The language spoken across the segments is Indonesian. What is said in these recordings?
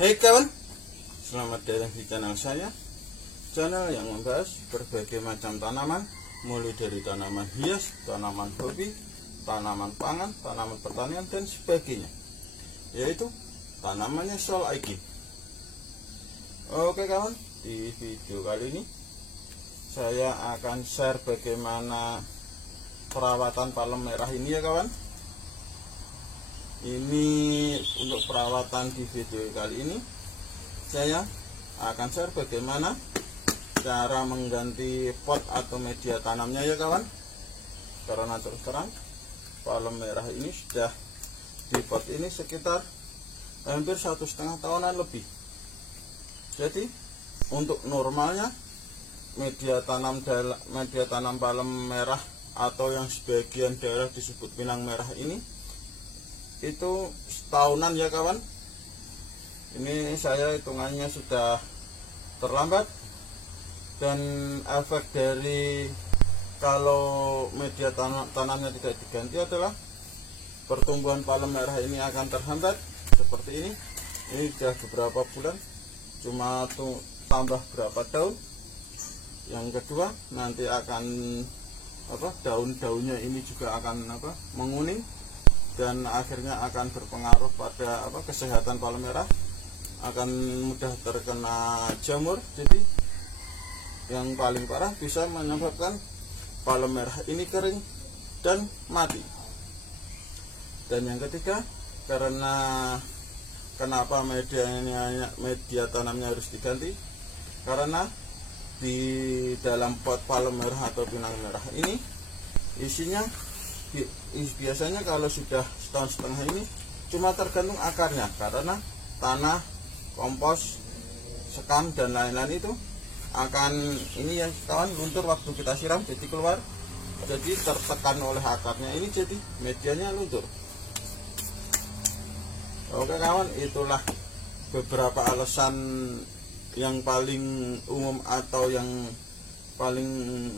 Hai kawan, selamat datang di channel saya. Channel yang membahas berbagai macam tanaman, mulai dari tanaman hias, tanaman hobi, tanaman pangan, tanaman pertanian, dan sebagainya, yaitu tanamannya Sol Aiki. Oke kawan, di video kali ini saya akan share bagaimana perawatan palem merah ini ya kawan. Ini untuk perawatan di video kali ini saya akan share bagaimana cara mengganti pot atau media tanamnya ya kawan. Karena terus terang palem merah ini sudah di pot ini sekitar hampir 1,5 tahunan lebih. Jadi untuk normalnya media tanam palem merah atau yang sebagian daerah disebut pinang merah ini itu setahunan ya kawan. Ini saya hitungannya sudah terlambat, dan efek dari kalau media tanamnya tidak diganti adalah pertumbuhan palem merah ini akan terhambat seperti ini. Ini sudah beberapa bulan cuma tuh tambah berapa daun. Yang kedua nanti akan daun-daunnya ini juga akan menguning, dan akhirnya akan berpengaruh pada kesehatan palem merah, akan mudah terkena jamur. Jadi yang paling parah bisa menyebabkan palem merah ini kering dan mati. Dan yang ketiga, karena kenapa media tanamnya harus diganti, karena di dalam pot palem merah atau pinang merah ini isinya biasanya kalau sudah 1,5 tahun ini cuma tergantung akarnya, karena tanah, kompos, sekam dan lain-lain itu akan ini ya kawan, luntur waktu kita siram, jadi keluar, jadi tertekan oleh akarnya ini, jadi medianya luntur. Oke kawan, itulah beberapa alasan yang paling umum atau yang paling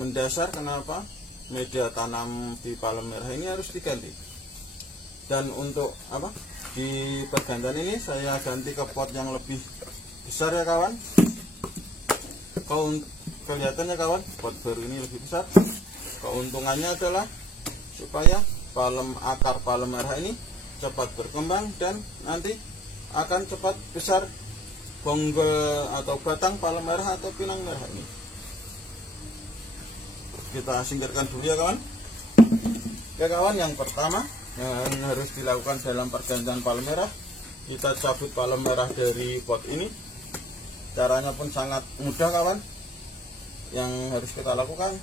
mendasar kenapa media tanam di palem merah ini harus diganti. Dan untuk di pergantian ini saya ganti ke pot yang lebih besar ya kawan. Kelihatannya kawan, pot baru ini lebih besar. Keuntungannya adalah supaya akar palem merah ini cepat berkembang, dan nanti akan cepat besar bonggol atau batang palem merah atau pinang merah ini. Kita singkirkan dulu ya kawan. Ya kawan, yang pertama yang harus dilakukan dalam pergantian palem merah, kita cabut palem merah dari pot ini. Caranya pun sangat mudah kawan. Yang harus kita lakukan,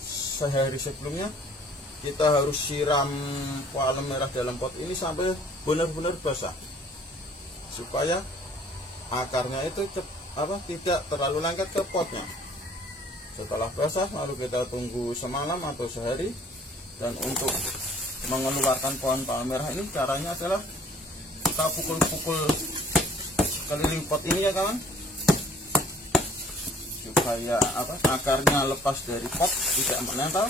sehari sebelumnya kita harus siram palem merah dalam pot ini sampai benar-benar basah, supaya akarnya itu tidak terlalu lengket ke potnya. Setelah basah, lalu kita tunggu semalam atau sehari. Dan untuk mengeluarkan pohon palem merah ini, caranya adalah kita pukul-pukul keliling pot ini ya kawan, supaya akarnya lepas dari pot, tidak menempel.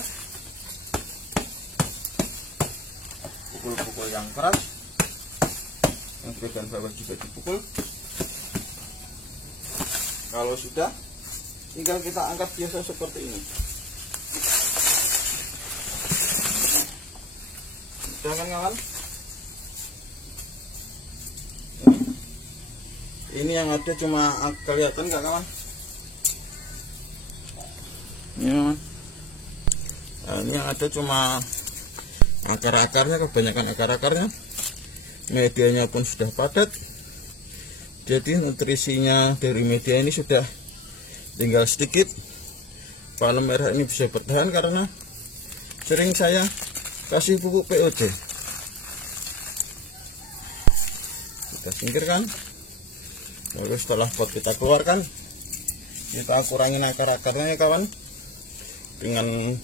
Pukul-pukul yang keras, yang bagian bawah juga dipukul. Kalau sudah, tinggal kita angkat biasa seperti ini. Sudah kan kawan? Ini yang ada cuma kelihatan nggak kawan? Ini kawan. Nah, ini yang ada cuma akar-akarnya, kebanyakan akar-akarnya. Medianya pun sudah padat. Jadi nutrisinya dari media ini sudah tinggal sedikit. Palem merah ini bisa bertahan karena sering saya kasih pupuk POD. Kita singkirkan. Lalu setelah pot kita keluarkan, kita kurangin akar-akarnya ya kawan, dengan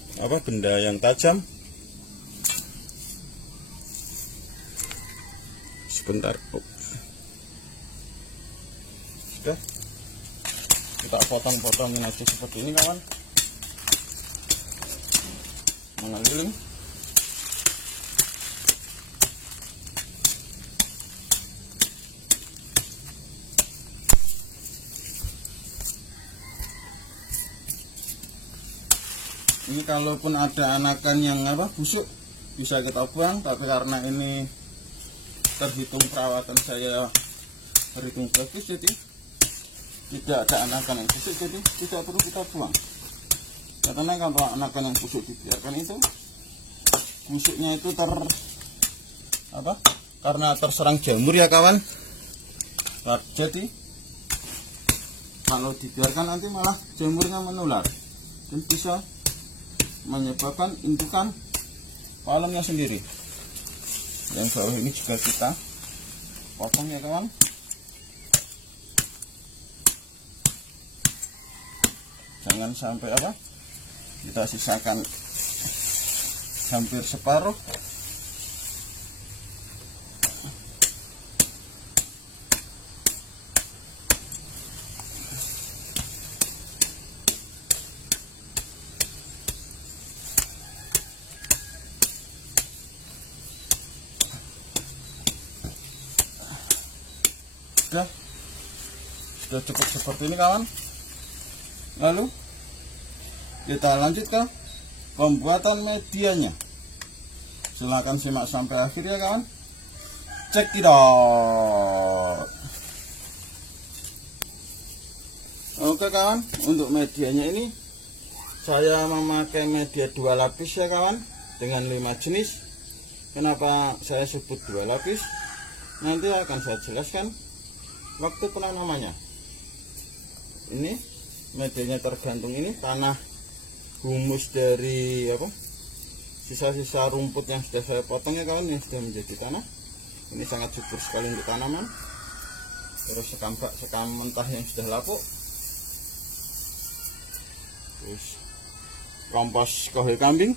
benda yang tajam. Sebentar. Sudah. Kita potong-potongin aja seperti ini kawan, mengeliling. Ini kalaupun ada anakan yang busuk bisa kita buang, tapi karena ini terhitung perawatan saya berhitung bagus, jadi tidak ada anakan yang busuk, jadi tidak perlu kita buang. Karena kalau anakan yang busuk dibiarkan itu busuknya itu karena terserang jamur ya kawan. Jadi kalau dibiarkan nanti malah jamurnya menular dan bisa menyebabkan indukan palemnya sendiri. Yang bawah ini juga kita potong ya kawan. Jangan sampai kita sisakan hampir separuh. Sudah cukup seperti ini kawan. Lalu kita lanjut ke pembuatan medianya. Silahkan simak sampai akhir ya kawan. Check it out. Oke kawan, untuk medianya ini saya memakai media 2 lapis ya kawan, dengan 5 jenis. Kenapa saya sebut 2 lapis? Nanti akan saya jelaskan waktu penanamannya. Ini medianya tergantung ini tanah humus dari sisa-sisa rumput yang sudah saya potong ya kawan, yang sudah menjadi tanah. Ini sangat subur sekali untuk tanaman. Terus sekam mentah yang sudah lapuk. Terus kompos kohel kambing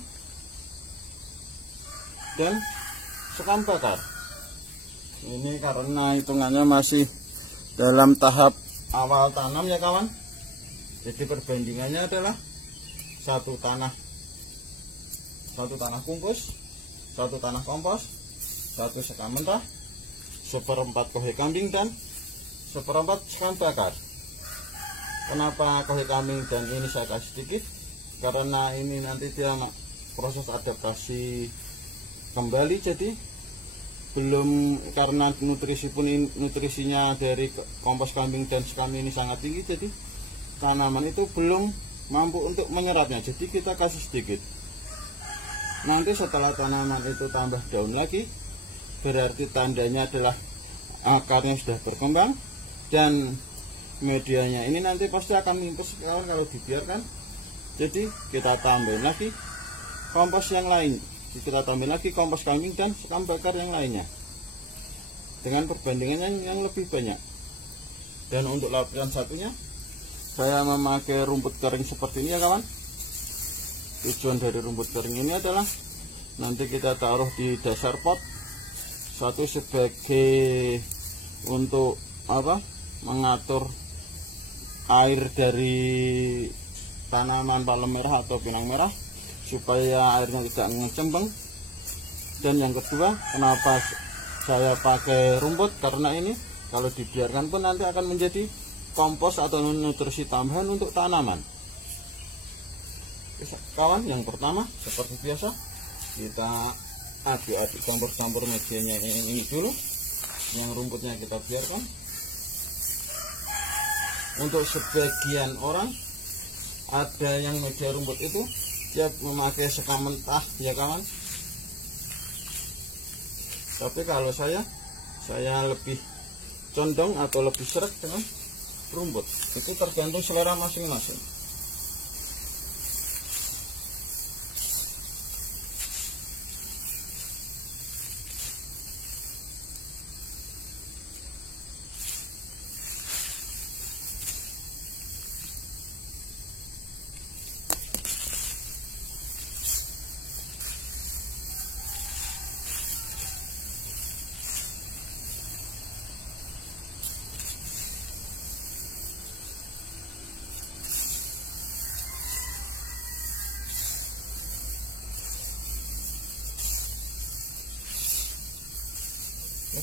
dan sekam bakar. Ini karena hitungannya masih dalam tahap awal tanam ya kawan, jadi perbandingannya adalah satu tanah kumpus, satu tanah kompos, satu sekam mentah, 1/4 kohel kambing dan 1/4 sekam bakar. Kenapa kohel kambing dan ini saya kasih sedikit? Karena ini nanti dia proses adaptasi kembali, jadi belum, karena nutrisinya dari kompos kambing dan sekam ini sangat tinggi, jadi tanaman itu belum mampu untuk menyerapnya, jadi kita kasih sedikit. Nanti setelah tanaman itu tambah daun lagi, berarti tandanya adalah akarnya sudah berkembang dan medianya ini nanti pasti akan mimpus kawan kalau dibiarkan. Jadi kita tambahin lagi kompos yang lain, kita tambahin lagi kompos kambing dan sekam bakar yang lainnya dengan perbandingan yang lebih banyak. Dan untuk lapisan satunya saya memakai rumput kering seperti ini ya kawan. Tujuan dari rumput kering ini adalah nanti kita taruh di dasar pot, satu sebagai untuk mengatur air dari tanaman palem merah atau pinang merah supaya airnya tidak ngecembeng. Dan yang kedua, kenapa saya pakai rumput, karena ini kalau dibiarkan pun nanti akan menjadi kompos atau nutrisi tambahan untuk tanaman. Kawan, yang pertama seperti biasa kita aduk-aduk campur medianya ini dulu. Yang rumputnya kita biarkan. Untuk sebagian orang ada yang media rumput itu dia memakai sekam mentah ya kawan, tapi kalau saya lebih condong atau lebih seret dengan rumput. Itu tergantung selera masing-masing.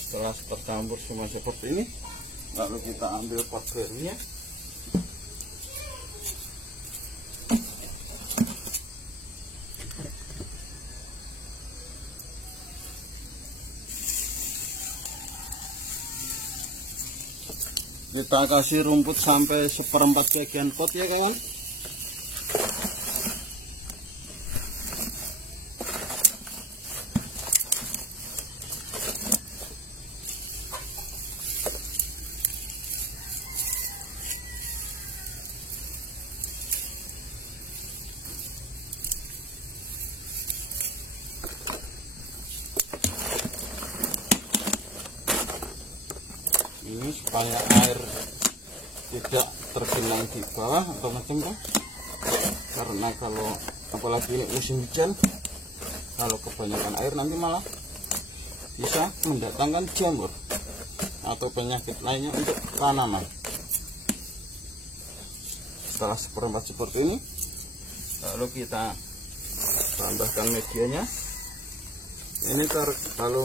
Setelah tercampur semua seperti ini, lalu kita ambil pot barunya. Kita kasih rumput sampai 1/4 bagian pot ya kawan. Ini supaya air tidak tergenang di bawah atau macam apa, karena kalau apalagi ini musim hujan, kalau kebanyakan air nanti malah bisa mendatangkan jamur atau penyakit lainnya untuk tanaman. Setelah 1/4 seperti ini, lalu kita tambahkan medianya. Ini kalau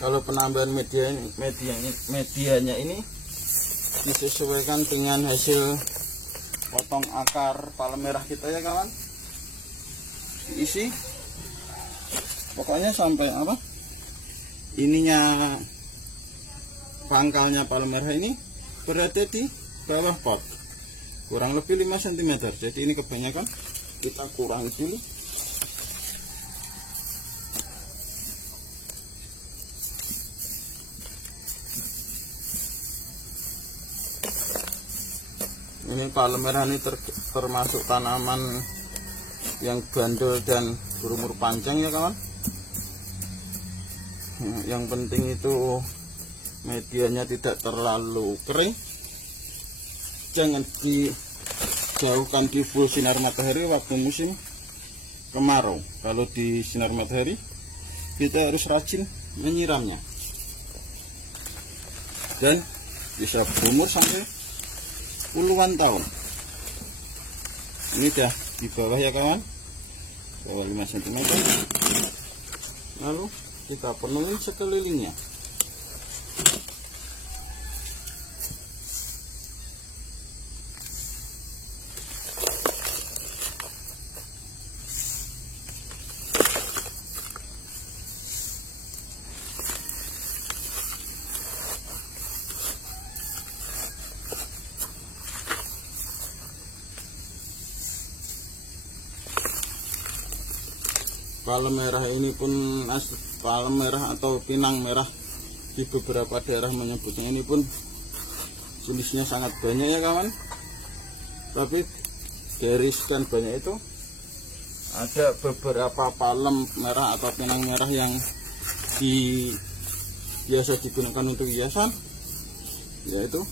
kalau penambahan medianya ini disesuaikan dengan hasil potong akar palem merah kita ya kawan. Diisi pokoknya sampai apa, ininya pangkalnya palem merah ini berada di bawah pot, kurang lebih 5 cm. Jadi ini kebanyakan, kita kurangi dulu. Ini palem merah ini termasuk tanaman yang bandel dan berumur panjang ya kawan. Yang penting itu medianya tidak terlalu kering, jangan dijauhkan di full sinar matahari waktu musim kemarau. Kalau di sinar matahari kita harus rajin menyiramnya, dan bisa berumur sampai puluhan tahun. Ini dah di bawah ya kawan, bawah 5 cm. Lalu kita penuhi sekelilingnya. Palem merah ini pun, palem merah atau pinang merah di beberapa daerah menyebutnya ini pun jenisnya sangat banyak ya kawan. Tapi dari sekian banyak itu ada beberapa palem merah atau pinang merah yang biasa digunakan untuk hiasan, yaitu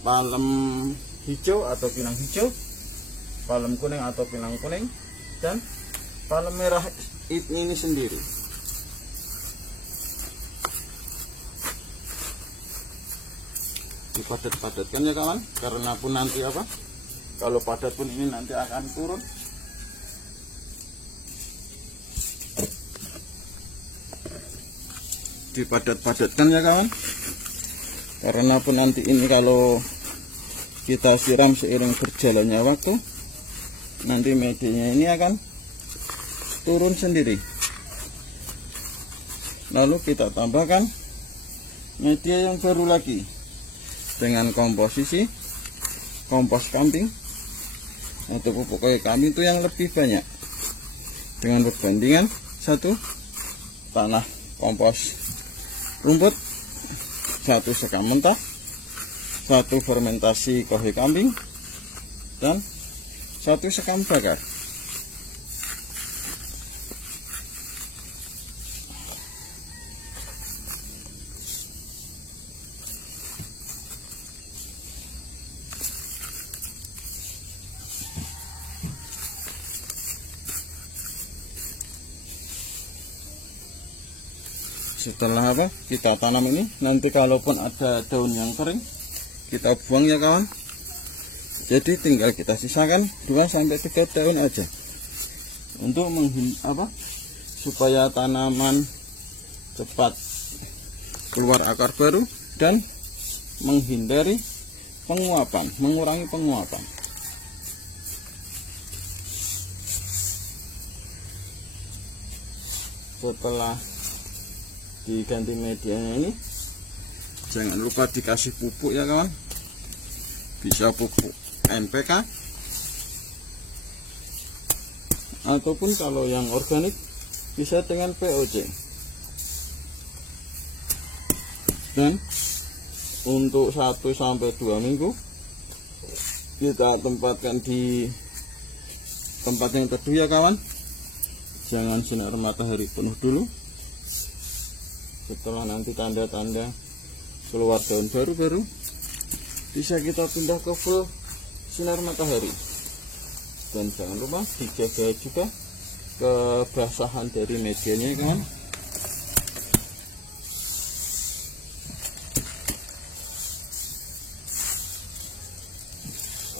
palem hijau atau pinang hijau, palem kuning atau pinang kuning, dan palem merah ini sendiri. Dipadat-padatkan ya kawan, karena pun nanti apa, kalau padat pun ini nanti akan turun. Dipadat-padatkan ya kawan, karena pun nanti ini kalau kita siram seiring berjalannya waktu, nanti medianya ini akan turun sendiri. Lalu kita tambahkan media yang baru lagi dengan komposisi kompos kambing atau pupuk kayu kambing itu yang lebih banyak, dengan perbandingan 1 tanah kompos rumput, 1 sekam mentah, 1 fermentasi kayu kambing, dan 1 sekam bakar. Setelah apa, kita tanam ini, nanti kalaupun ada daun yang kering kita buang ya kawan. Jadi tinggal kita sisakan 2-3 daun aja untuk supaya tanaman cepat keluar akar baru dan menghindari penguapan, mengurangi penguapan. Setelah diganti medianya ini. Jangan lupa dikasih pupuk ya kawan, bisa pupuk NPK ataupun kalau yang organik bisa dengan POC. Dan untuk 1-2 minggu kita tempatkan di tempat yang teduh ya kawan, jangan sinar matahari penuh dulu. Setelah nanti tanda-tanda keluar daun baru-baru, bisa kita pindah ke full sinar matahari. Dan jangan lupa dijaga juga kebasahan dari medianya ya kawan.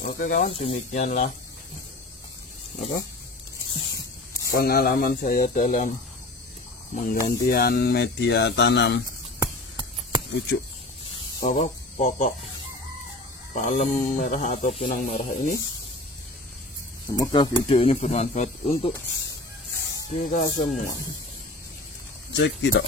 Oke kawan, demikianlah pengalaman saya dalam menggantian media tanam pucuk pokok palem merah atau pinang merah ini. Semoga video ini bermanfaat untuk kita semua. Cek tidak.